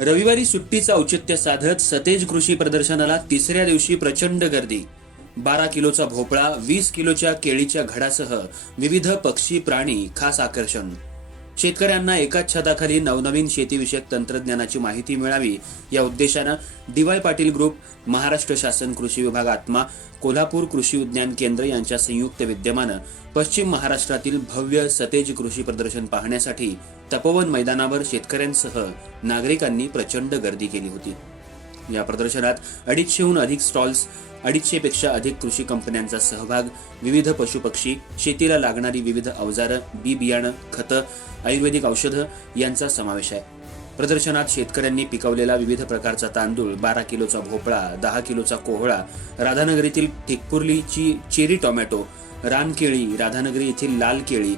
रविवारी सुट्टीचं औचित्य साधत सतेज कृषी प्रदर्शनाला तिसऱ्या दिवशी प्रचंड गर्दी. बारा किलोचा भोपळा वीस किलोच्या केळीच्या घडासह विविध पक्षी प्राणी खास आकर्षण. शेतकऱ्यांना एकाच छताखाली नवनवीन शेतीविषयक तंत्रज्ञानाची माहिती मिळावी या उद्देशानं डीवाय पाटील ग्रुप महाराष्ट्र शासन कृषी विभाग आत्मा कोल्हापूर कृषी विज्ञान केंद्र यांच्या संयुक्त विद्यमानं पश्चिम महाराष्ट्रातील भव्य सतेज कृषी प्रदर्शन पाहण्यासाठी तपोवन मैदानावर शेतकऱ्यांसह नागरिकांनी प्रचंड गर्दी केली होती. या प्रदर्शनात अडीचशेहून अधिक स्टॉल्स अडीचशेपेक्षा अधिक कृषी कंपन्यांचा सहभाग विविध पशुपक्षी शेतीला लागणारी विविध अवजारं बी बियाणं खतं आयुर्वेदिक औषधं यांचा समावेश आहे. प्रदर्शनात शेतकऱ्यांनी पिकवलेला विविध प्रकारचा तांदूळ बारा किलोचा भोपळा दहा किलोचा कोहळा राधानगरीतील ठिकपुर्लीची चेरी टोमॅटो रानकेळी राधानगरी येथील लाल केळी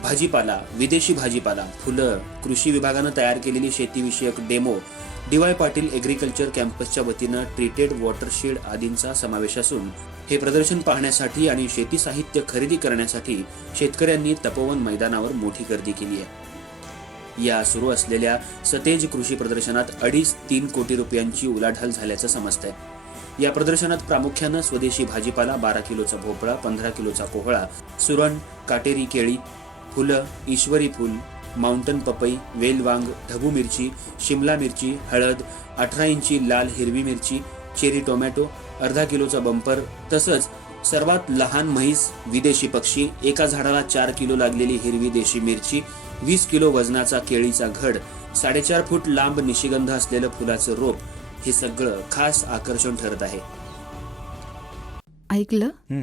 भाजीपाला विदेशी भाजीपाला फुलं कृषी विभागानं तयार केलेली शेतीविषयक डेमो डीवाय पाटील एग्रीकल्चर कॅम्पसच्या वतीनं ट्रीटेड वॉटरशेड आदींचा समावेश असून हे प्रदर्शन पाहण्यासाठी आणि शेती साहित्य खरेदी करण्यासाठी शेतकऱ्यांनी तपोवन मैदानावर मोठी गर्दी केली आहे. या सुरू असलेल्या सतेज कृषी प्रदर्शनात अडीच तीन कोटी रुपयांची उलाढाल झाल्याचं समजतंय. या प्रदर्शनात प्रामुख्यानं स्वदेशी भाजीपाला बारा किलोचा भोपळा पंधरा किलोचा कोहळा सुरण काटेरी केळी फुलं ईश्वरी फुल माउंटन पपई वेलवांग ढबू मिरची शिमला मिरची हळद अठरा इंची लाल हिरवी मिरची चेरी टोमॅटो अर्धा किलोचा बंपर तसंच सर्वात लहान म्हैस विदेशी पक्षी एका झाडाला चार किलो लागलेली हिरवी देशी मिरची वीस किलो वजनाचा केळीचा घड साडेचार फूट लांब निशिगंध असलेलं फुलाचं रोप हे सगळं खास आकर्षण ठरत आहे ऐकलं हं.